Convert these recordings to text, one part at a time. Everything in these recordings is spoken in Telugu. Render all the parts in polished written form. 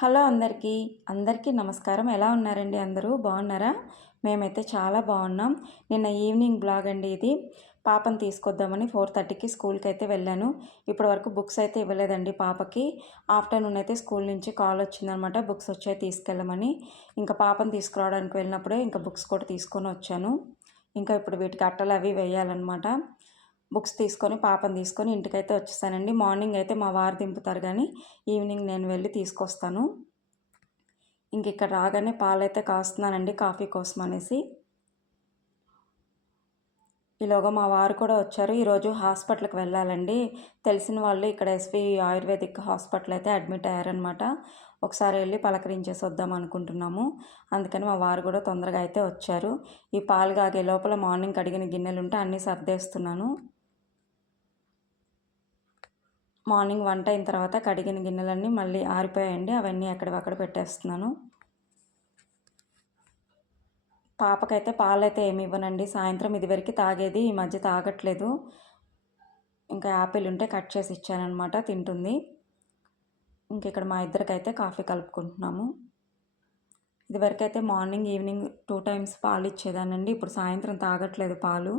హలో అందరికీ నమస్కారం. ఎలా ఉన్నారండి అందరూ? బాగున్నారా? మేమైతే చాలా బాగున్నాం. నిన్న ఈవినింగ్ బ్లాగ్ అండి ఇది. పాపని తీసుకొద్దామని 4:30కి స్కూల్‌కైతే వెళ్ళాను. ఇప్పటివరకు బుక్స్ అయితే ఇవ్వలేదండి పాపకి. ఆఫ్టర్‌నూన్ అయితే స్కూల్ నుంచి కాల్ వచ్చిందనమాట. బుక్స్ వచ్చాయి తీసుకెళ్ళమని. ఇంకా పాపని తీసుకురావడానికి వెళ్ళినప్పుడే ఇంకా బుక్స్ కూడా తీసుకొని వచ్చాను. ఇంకా ఇప్పుడు వీటికి అట్టలు అవి వేయాలన్నమాట. బుక్స్ తీసుకొని పాపని తీసుకొని ఇంటికైతే వచ్చేసానండి. మార్నింగ్ అయితే మా వారు దింపుతారు కానీ ఈవినింగ్ నేను వెళ్ళి తీసుకొస్తాను. ఇంక ఇక్కడ రాగానే పాలైతే కాస్తున్నానండి కాఫీ కోసం అనేసి. ఈలోగా మా వారు కూడా వచ్చారు. ఈరోజు హాస్పిటల్కి వెళ్ళాలండి. తెలిసిన వాళ్ళు ఇక్కడ ఎస్వి ఆయుర్వేదిక్ హాస్పిటల్ అయితే అడ్మిట్ అయ్యారనమాట. ఒకసారి వెళ్ళి పలకరించేసి వద్దాం అనుకుంటున్నాము. అందుకని మా వారు కూడా తొందరగా అయితే వచ్చారు. ఈ పాలు కాగే లోపల మార్నింగ్ కడిగిన గిన్నెలు ఉంటే అన్నీ సర్దేస్తున్నాను. మార్నింగ్ వంట అయిన తర్వాత కడిగిన గిన్నెలన్నీ మళ్ళీ ఆరిపోయాయండి. అవన్నీ ఎక్కడివక్కడ పెట్టేస్తున్నాను. పాపకైతే పాలైతే ఏమి ఇవ్వనండి. సాయంత్రం ఇదివరకు తాగేది, ఈ మధ్య తాగట్లేదు. ఇంకా యాపిల్ ఉంటే కట్ చేసి ఇచ్చానమాట, తింటుంది. ఇంక ఇక్కడ మా ఇద్దరికైతే కాఫీ కలుపుకుంటున్నాము. ఇదివరకైతే మార్నింగ్ ఈవినింగ్ 2 టైమ్స్ పాలు ఇచ్చేదానండి. ఇప్పుడు సాయంత్రం తాగట్లేదు పాలు.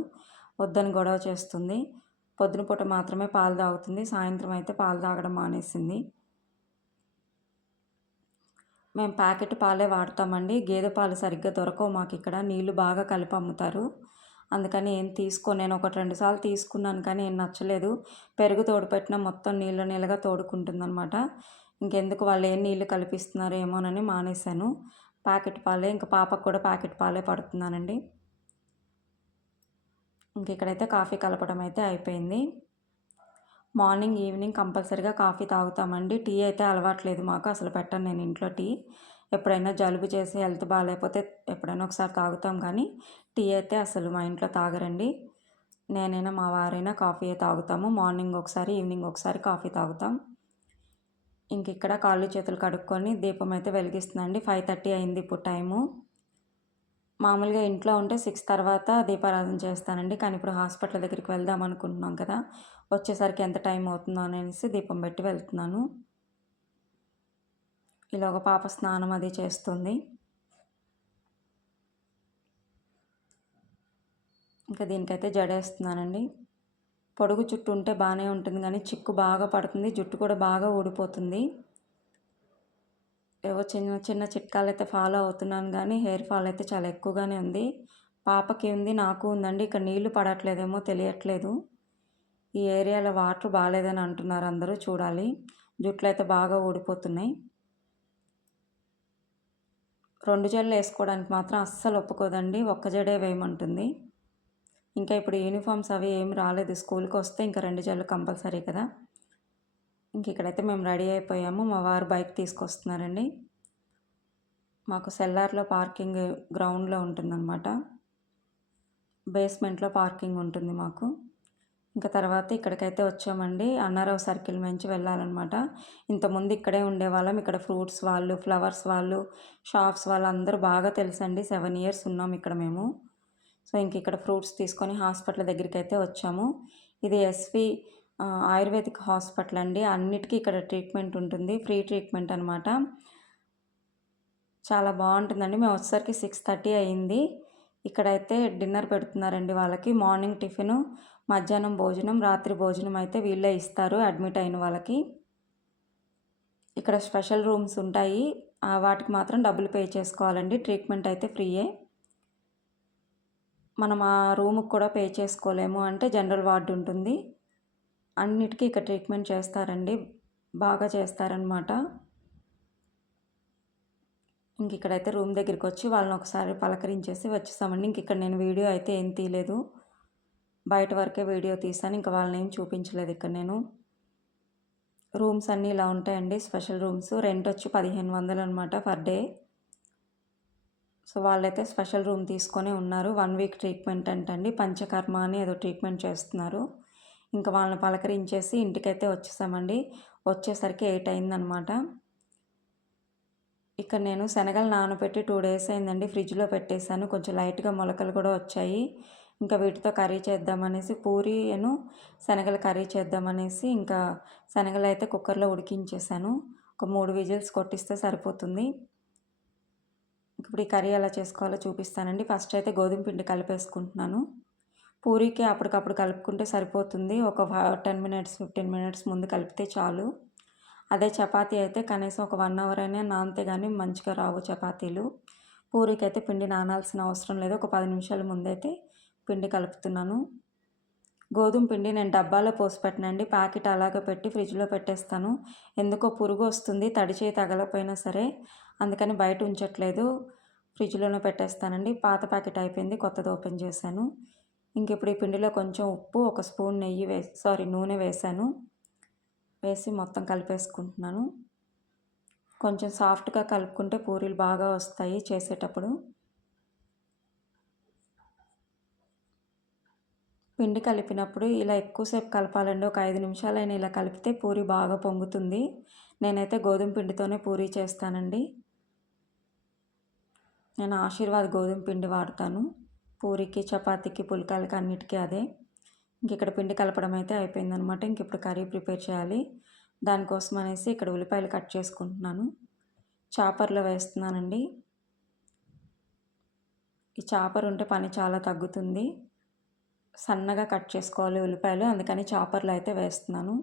వద్దని గొడవ చేస్తుంది. పొద్దున పూట మాత్రమే పాలు తాగుతుంది. సాయంత్రం అయితే పాలు తాగడం మానేసింది. మేము ప్యాకెట్ పాలే వాడతామండి. గేదె పాలు సరిగ్గా దొరకవు మాకు ఇక్కడ. నీళ్ళు బాగా కలిపి అమ్ముతారు. అందుకని ఏం నేను 1-2 సార్లు తీసుకున్నాను కానీ ఏం నచ్చలేదు. పెరుగు తోడుపెట్టినా మొత్తం నీళ్ళగా తోడుకుంటుందనమాట. ఇంకెందుకు వాళ్ళు ఏం నీళ్ళు కలిపిస్తున్నారో ఏమోనని మానేశాను. ప్యాకెట్ పాలే, ఇంకా పాపకు కూడా ప్యాకెట్ పాలే పడుతున్నానండి. ఇంక ఇక్కడైతే కాఫీ కలపడం అయితే అయిపోయింది. మార్నింగ్ ఈవినింగ్ కంపల్సరీగా కాఫీ తాగుతామండి. టీ అయితే అలవాట్లేదు మాకు, అసలు పెట్టను నేను ఇంట్లో టీ. ఎప్పుడైనా జలుబు చేసి హెల్త్ బాగాలేకపోతే ఎప్పుడైనా ఒకసారి తాగుతాం కానీ టీ అయితే అసలు మా ఇంట్లో తాగరండి. నేనైనా మా వారైనా కాఫీయే తాగుతాము. మార్నింగ్ ఒకసారి ఈవినింగ్ ఒకసారి కాఫీ తాగుతాం. ఇంక ఇక్కడ కాళ్ళు చేతులు కడుక్కొని దీపం అయితే వెలిగిస్తున్నాండి. 5:30 అయింది ఇప్పుడు టైము. మామూలుగా ఇంట్లో ఉంటే 6 తర్వాత దీపారాధన చేస్తానండి. కానీ ఇప్పుడు హాస్పిటల్ దగ్గరికి వెళ్దాం అనుకుంటున్నాం కదా, వచ్చేసరికి ఎంత టైం అవుతుందో అనేసి దీపం పెట్టి వెళ్తున్నాను. ఇలాగ పాప స్నానం అది చేస్తుంది. ఇంకా దీనికైతే జడేస్తున్నానండి. పొడుగు జుట్టు ఉంటే బాగానే ఉంటుంది కానీ చిక్కు బాగా పడుతుంది, జుట్టు కూడా బాగా ఊడిపోతుంది. ఏవో చిన్న చిన్న చిట్కాలు అయితే ఫాలో అవుతున్నాను కానీ హెయిర్ ఫాల్ అయితే చాలా ఎక్కువగానే ఉంది. పాపకి ఉంది, నాకు ఉందండి. ఇక్కడ నీళ్లు పడట్లేదేమో తెలియట్లేదు. ఈ ఏరియాలో వాటర్ బాగాలేదని అంటున్నారు అందరూ. చూడాలి. జుట్లు అయితే బాగా ఊడిపోతున్నాయి. 2 జడలు వేసుకోవడానికి మాత్రం అస్సలు ఒప్పుకోదండి. ఒక్క జడే వేయమంటుంది. ఇంకా ఇప్పుడు యూనిఫామ్స్ అవి ఏమి రాలేదు. స్కూల్కి వస్తే ఇంకా 2 జడలు కంపల్సరీ కదా. ఇంక ఇక్కడైతే మేము రెడీ అయిపోయాము. మా వారు బైక్ తీసుకొస్తున్నారండి. మాకు సెల్లార్లో పార్కింగ్ గ్రౌండ్లో ఉంటుందన్నమాట. బేస్మెంట్లో పార్కింగ్ ఉంటుంది మాకు. ఇంకా తర్వాత ఇక్కడికైతే వచ్చామండి. అన్నారావు సర్కిల్ నుంచి వెళ్ళాలన్నమాట. ఇంతకుముందు ఇక్కడే ఉండేవాళ్ళం. ఇక్కడ ఫ్రూట్స్ వాళ్ళు, ఫ్లవర్స్ వాళ్ళు, షాప్స్ వాళ్ళు అందరూ బాగా తెలుసండి. 7 ఇయర్స్ ఉన్నాం ఇక్కడ మేము. సో ఇంక ఇక్కడ ఫ్రూట్స్ తీసుకొని హాస్పిటల్ దగ్గరికి అయితే వచ్చాము. ఇది ఎస్వి ఆయుర్వేదిక్ హాస్పిటల్ అండి. అన్నిటికీ ఇక్కడ ట్రీట్మెంట్ ఉంటుంది. ఫ్రీ ట్రీట్మెంట్ అనమాట. చాలా బాగుంటుందండి. మేము వచ్చేసరికి 6:30 అయింది. ఇక్కడైతే డిన్నర్ పెడుతున్నారండి వాళ్ళకి. మార్నింగ్ టిఫిను, మధ్యాహ్నం భోజనం, రాత్రి భోజనం అయితే వీళ్ళే ఇస్తారు అడ్మిట్ అయిన వాళ్ళకి. ఇక్కడ స్పెషల్ రూమ్స్ ఉంటాయి. వాటికి మాత్రం డబ్బులు పే చేసుకోవాలండి. ట్రీట్మెంట్ అయితే ఫ్రీయే. మనం ఆ రూమ్కి కూడా పే చేసుకోలేము అంటే జనరల్ వార్డు ఉంటుంది. అన్నిటికీ ఇక్కడ ట్రీట్మెంట్ చేస్తారండి. బాగా చేస్తారనమాట. ఇంక ఇక్కడైతే రూమ్ దగ్గరికి వచ్చి వాళ్ళని ఒకసారి పలకరించేసి వచ్చేసామండి. ఇంక ఇక్కడ నేను వీడియో అయితే ఏం తీయలేదు. బయట వరకే వీడియో తీసాను. ఇంకా వాళ్ళని ఏం చూపించలేదు ఇక్కడ నేను. రూమ్స్ అన్నీ ఇలా ఉంటాయండి. Special rooms. రెంట్ వచ్చి 1500 అనమాట పర్ డే. సో వాళ్ళైతే స్పెషల్ రూమ్ తీసుకొని ఉన్నారు. 1 వీక్ ట్రీట్మెంట్ అంటండి. పంచకర్మ అని ఏదో ట్రీట్మెంట్ చేస్తున్నారు. ఇంకా వాళ్ళని పలకరించేసి ఇంటికైతే వచ్చేసామండి. వచ్చేసరికి 8 అయిందనమాట. ఇక్కడ నేను శనగలు నానబెట్టి 2 డేస్ అయిందండి. ఫ్రిడ్జ్లో పెట్టేశాను. కొంచెం లైట్గా మొలకలు కూడా వచ్చాయి. ఇంకా వీటితో కర్రీ చేద్దామనేసి పూరీను శనగలు కర్రీ చేద్దామనేసి ఇంకా శనగలు అయితే కుక్కర్లో ఉడికించేసాను. ఒక 3 విజిల్స్ కొట్టిస్తే సరిపోతుంది. ఇప్పుడు ఈ కర్రీ ఎలా చేసుకోవాలో చూపిస్తానండి. ఫస్ట్ అయితే గోధుమ పిండి కలిపేసుకుంటున్నాను. పూరీకి అప్పటికప్పుడు కలుపుకుంటే సరిపోతుంది. ఒక 10 మినిట్స్ 15 మినిట్స్ ముందు కలిపితే చాలు. అదే చపాతీ అయితే కనీసం ఒక 1 అవర్ అయినా నానితే కానీ మంచిగా రావు చపాతీలు. పూరీకి అయితే పిండి నానాల్సిన అవసరం లేదు. ఒక 10 నిమిషాల ముందైతే పిండి కలుపుతున్నాను. గోధుమ పిండి నేను డబ్బాలో పోసి పెట్టనండి. ప్యాకెట్ అలాగే పెట్టి ఫ్రిడ్జ్లో పెట్టేస్తాను. ఎందుకో పురుగు వస్తుంది తడి చేయి తగలకపోయినా సరే, అందుకని బయట ఉంచట్లేదు. ఫ్రిడ్జ్లోనే పెట్టేస్తానండి. పాత ప్యాకెట్ అయిపోయింది, కొత్తది ఓపెన్ చేశాను. ఇప్పుడు ఈ పిండిలో కొంచెం ఉప్పు, ఒక స్పూన్ నూనె వేసాను. వేసి మొత్తం కలిపేసుకుంటున్నాను. కొంచెం సాఫ్ట్గా కలుపుకుంటే పూరీలు బాగా వస్తాయి చేసేటప్పుడు. పిండి కలిపినప్పుడు ఇలా ఎక్కువసేపు కలపాలండి. ఒక 5 నిమిషాలైనా ఇలా కలిపితే పూరి బాగా పొంగుతుంది. నేనైతే గోధుమ పిండితోనే పూరీ చేస్తానండి. నేను ఆశీర్వాద్ గోధుమ పిండి వాడతాను. పూరికి, చపాతీకి, పుల్కాలకి అన్నిటికీ అదే. ఇక్కడ పిండి కలపడం అయితే అయిపోయిందనమాట. ఇప్పుడు కర్రీ ప్రిపేర్ చేయాలి. దానికోసం అనేసి ఇక్కడ ఉల్లిపాయలు కట్ చేసుకుంటున్నాను. చాపర్లో వేస్తున్నానండి. ఈ చాపర్ ఉంటే పని చాలా తగ్గుతుంది. సన్నగా కట్ చేసుకోవాలి ఉల్లిపాయలు, అందుకని చాపర్లో అయితే వేస్తున్నాను.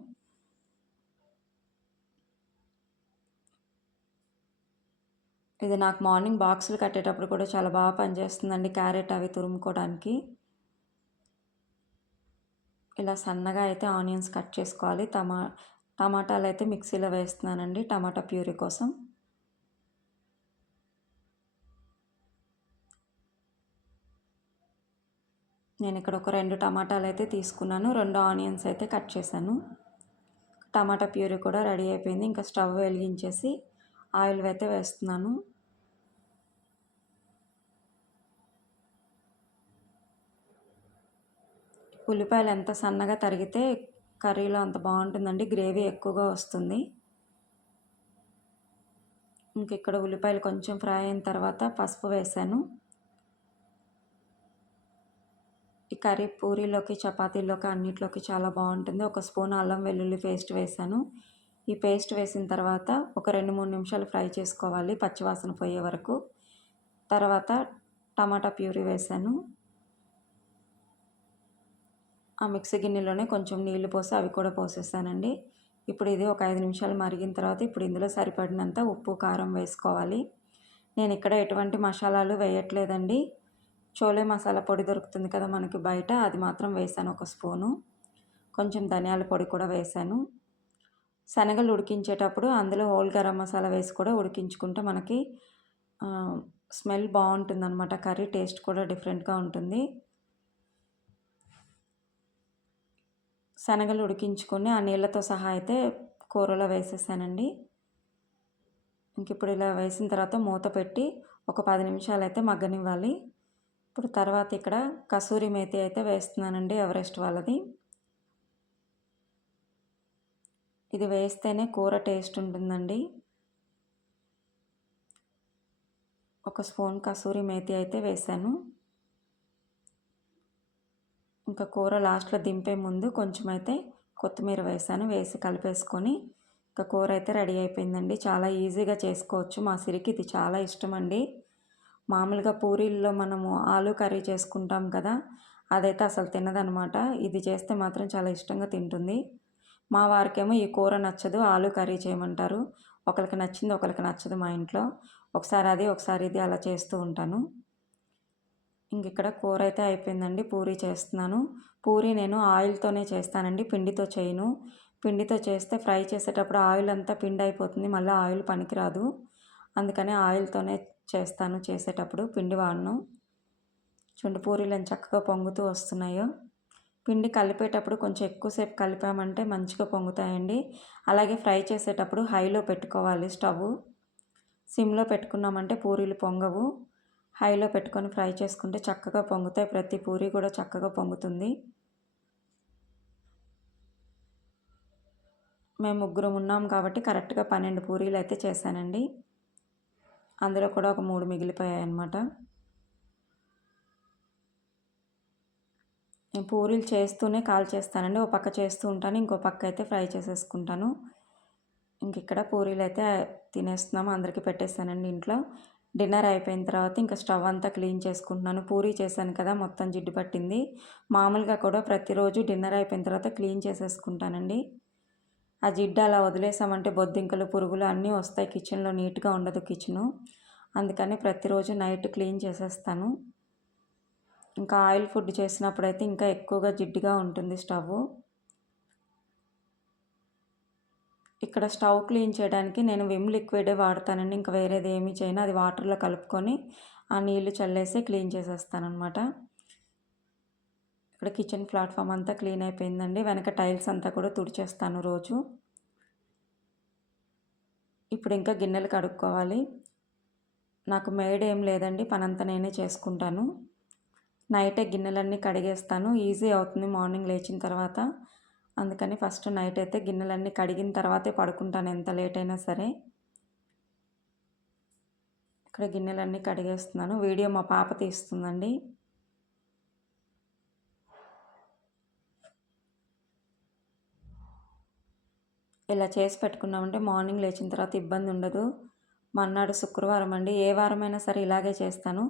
ఇది నాకు మార్నింగ్ బాక్సులు కట్టేటప్పుడు కూడా చాలా బాగా పనిచేస్తుందండి. క్యారెట్ అవి తురుముకోవడానికి. ఇలా సన్నగా అయితే ఆనియన్స్ కట్ చేసుకోవాలి. టమాటాలు అయితే మిక్సీలో వేస్తున్నానండి టమాటా ప్యూరీ కోసం. నేను ఇక్కడ ఒక 2 టమాటాలు అయితే తీసుకున్నాను. 2 ఆనియన్స్ అయితే కట్ చేశాను. టమాటా ప్యూరీ కూడా రెడీ అయిపోయింది. ఇంకా స్టవ్ వెలిగించేసి ఆయిల్ అయితే వేస్తున్నాను. ఉల్లిపాయలు ఎంత సన్నగా తరిగితే కర్రీలో అంత బాగుంటుందండి. గ్రేవీ ఎక్కువగా వస్తుంది. ఇక్కడ ఉల్లిపాయలు కొంచెం ఫ్రై అయిన తర్వాత పసుపు వేసాను. ఈ కర్రీ పూరీలోకి, చపాతీలోకి అన్నిట్లోకి చాలా బాగుంటుంది. ఒక స్పూన్ అల్లం వెల్లుల్లి పేస్ట్ వేసాను. ఈ పేస్ట్ వేసిన తర్వాత ఒక 2-3 నిమిషాలు ఫ్రై చేసుకోవాలి పచ్చివాసన పోయే వరకు. తర్వాత టమాటా ప్యూరీ వేసాను. ఆ మిక్సీ గిన్నెలోనే కొంచెం నీళ్లు పోసి అవి కూడా పోసేసానండి. ఇప్పుడు ఇది ఒక 5 నిమిషాలు మరిగిన తర్వాత ఇప్పుడు ఇందులో సరిపడినంత ఉప్పు, కారం వేసుకోవాలి. నేను ఇక్కడ ఎటువంటి మసాలాలు వేయట్లేదండి. చోలే మసాలా పొడి దొరుకుతుంది కదా మనకి బయట, అది మాత్రం వేసాను ఒక స్పూను. కొంచెం ధనియాల పొడి కూడా వేసాను. శనగలు ఉడికించేటప్పుడు అందులో హోల్ గరం మసాలా వేసి కూడా ఉడికించుకుంటే మనకి స్మెల్ బాగుంటుందన్నమాట. కర్రీ టేస్ట్ కూడా డిఫరెంట్గా ఉంటుంది. శనగలు ఉడికించుకొని ఆ నీళ్ళతో సహా అయితే కూరలో వేసేసానండి. ఇప్పుడు ఇలా వేసిన తర్వాత మూత పెట్టి ఒక 10 నిమిషాలు అయితే మగ్గనివ్వాలి. ఇప్పుడు తర్వాత ఇక్కడ కసూరి మేతి అయితే వేస్తున్నానండి, ఎవరెస్ట్ వాళ్ళది. ఇది వేస్తేనే కూర టేస్ట్ ఉంటుందండి. ఒక స్పూన్ కసూరి మేతి అయితే వేసాను. ఇంకా కూర లాస్ట్లో దింపే ముందు కొంచెం అయితే కొత్తిమీర వేసాను. వేసి కలిపేసుకొని ఇంకా కూర అయితే రెడీ అయిపోయిందండి. చాలా ఈజీగా చేసుకోవచ్చు. మా సిరికి ఇది చాలా ఇష్టం అండి. మామూలుగా పూరీల్లో మనము ఆలు కర్రీ చేసుకుంటాం కదా, అదైతే అసలు తినదనమాట. ఇది చేస్తే మాత్రం చాలా ఇష్టంగా తింటుంది. మా వారికేమో ఈ కూర నచ్చదు, ఆలు కర్రీ చేయమంటారు. ఒకరికి నచ్చింది ఒకరికి నచ్చదు మా ఇంట్లో. ఒకసారి అది ఒకసారి ఇది అలా చేస్తూ ఉంటాను. ఇక్కడ కూర అయితే అయిపోయిందండి. పూరీ చేస్తున్నాను. పూరీ నేను ఆయిల్తోనే చేస్తానండి, పిండితో చేయను. పిండితో చేస్తే ఫ్రై చేసేటప్పుడు ఆయిల్ అంతా పిండి అయిపోతుంది, మళ్ళీ ఆయిల్ పనికిరాదు. అందుకని ఆయిల్తోనే చేస్తాను చేసేటప్పుడు, పిండి వాడను. చూడండి పూరీలు ఎంత చక్కగా పొంగుతూ వస్తున్నాయో. పిండి కలిపేటప్పుడు కొంచెం ఎక్కువసేపు కలిపామంటే మంచిగా పొంగుతాయండి. అలాగే ఫ్రై చేసేటప్పుడు హైలో పెట్టుకోవాలి స్టవ్. సిమ్లో పెట్టుకున్నామంటే పూరీలు పొంగవు. హైలో పెట్టుకొని ఫ్రై చేసుకుంటే చక్కగా పొంగుతాయి. ప్రతి పూరీ కూడా చక్కగా పొంగుతుంది. మేము ముగ్గురం ఉన్నాం కాబట్టి కరెక్ట్గా 12 పూరీలు అయితే చేశానండి. అందులో కూడా ఒక 3 మిగిలిపోయాయి అన్నమాట. నేను పూరీలు చేస్తూనే కాల్ చేస్తానండి. ఒక పక్క చేస్తూ ఉంటాను, ఇంకో పక్క అయితే ఫ్రై చేసేసుకుంటాను. ఇంక ఇక్కడ పూరీలైతే తినేస్తున్నాము. అందరికీ పెట్టేసానండి ఇంట్లో. డిన్నర్ అయిపోయిన తర్వాత ఇంకా స్టవ్ అంతా క్లీన్ చేసుకుంటున్నాను. పూరీ చేశాను కదా, మొత్తం జిడ్డు పట్టింది. మామూలుగా కూడా ప్రతిరోజు డిన్నర్ అయిపోయిన తర్వాత క్లీన్ చేసేసుకుంటానండి. ఆ జిడ్డు అలా వదిలేసామంటే బొద్దింకలు, పురుగులు అన్నీ వస్తాయి. కిచెన్లో నీట్గా ఉండదు కిచెను. అందుకని ప్రతిరోజు నైట్ క్లీన్ చేసేస్తాను. ఇంకా ఆయిల్ ఫుడ్ చేసినప్పుడైతే ఇంకా ఎక్కువగా జిడ్డుగా ఉంటుంది స్టవ్. ఇక్కడ స్టవ్ క్లీన్ చేయడానికి నేను విమ్ లిక్విడే వాడతానండి. ఇంకా వేరేది ఏమీ చేయను. అది వాటర్లో కలుపుకొని ఆ నీళ్లు చల్లేసి క్లీన్ చేసేస్తానమాట. ఇక్కడ కిచెన్ ప్లాట్ఫామ్ అంతా క్లీన్ అయిపోయిందండి. వెనక టైల్స్ అంతా కూడా తుడిచేస్తాను రోజు. ఇప్పుడు ఇంకా గిన్నెలు కడుక్కోవాలి. నాకు మేడ్ ఏం లేదండి, పనంతా నేనే చేసుకుంటాను. నైటే గిన్నెలన్నీ కడిగేస్తాను. ఈజీ అవుతుంది మార్నింగ్ లేచిన తర్వాత. అందుకని ఫస్ట్ నైట్ అయితే గిన్నెలన్నీ కడిగిన తర్వాతే పడుకుంటాను, ఎంత లేట్ అయినా సరే. ఇక్కడ గిన్నెలన్నీ కడిగేస్తున్నాను. వీడియో మా పాప తీస్తుందండి. ఇలా చేసి పెట్టుకున్నామంటే మార్నింగ్ లేచిన తర్వాత ఇబ్బంది ఉండదు. మర్నాడు శుక్రవారం అండి. ఏ వారమైనా సరే ఇలాగే చేస్తాను.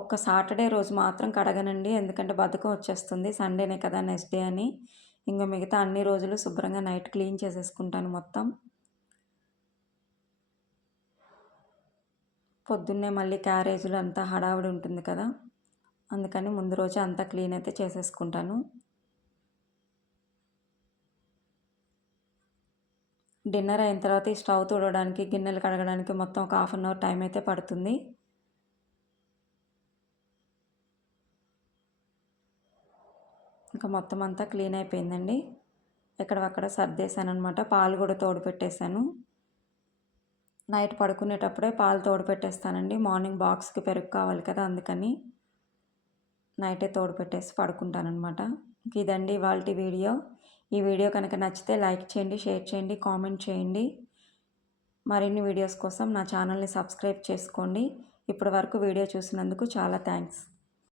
ఒక్క సాటర్డే రోజు మాత్రం కడగనండి, ఎందుకంటే బద్ధకం వచ్చేస్తుంది. సండేనే కదా నెక్స్ట్ డే అని. ఇంకా మిగతా అన్ని రోజులు శుభ్రంగా నైట్ క్లీన్ చేసేసుకుంటాను మొత్తం. పొద్దున్నే మళ్ళీ క్యారేజీలు అంతా హడావుడి ఉంటుంది కదా, అందుకని ముందు రోజే అంతా క్లీన్ అయితే చేసేసుకుంటాను. డిన్నర్ అయిన తర్వాత ఈ స్టవ్ తుడవడానికి, గిన్నెలు కడగడానికి మొత్తం ఒక 1/2 అవర్ టైం అయితే పడుతుంది. ఇంకా మొత్తం అంతా క్లీన్ అయిపోయిందండి. ఎక్కడక్కడ సర్దేశాను అనమాట. పాలు కూడా తోడు పెట్టేశాను. నైట్ పడుకునేటప్పుడే పాలు తోడు పెట్టేస్తానండి. మార్నింగ్ బాక్స్కి పెరుగు కావాలి కదా, అందుకని నైటే తోడు పెట్టేసి పడుకుంటానమాట. ఇదండి ఇవాల్టి వీడియో. ఈ వీడియో కనుక నచ్చితే లైక్ చేయండి, షేర్ చేయండి, కామెంట్ చేయండి. మరిన్ని వీడియోస్ కోసం నా ఛానల్ని సబ్స్క్రైబ్ చేసుకోండి. ఇప్పటి వరకు వీడియో చూసినందుకు చాలా థ్యాంక్స్.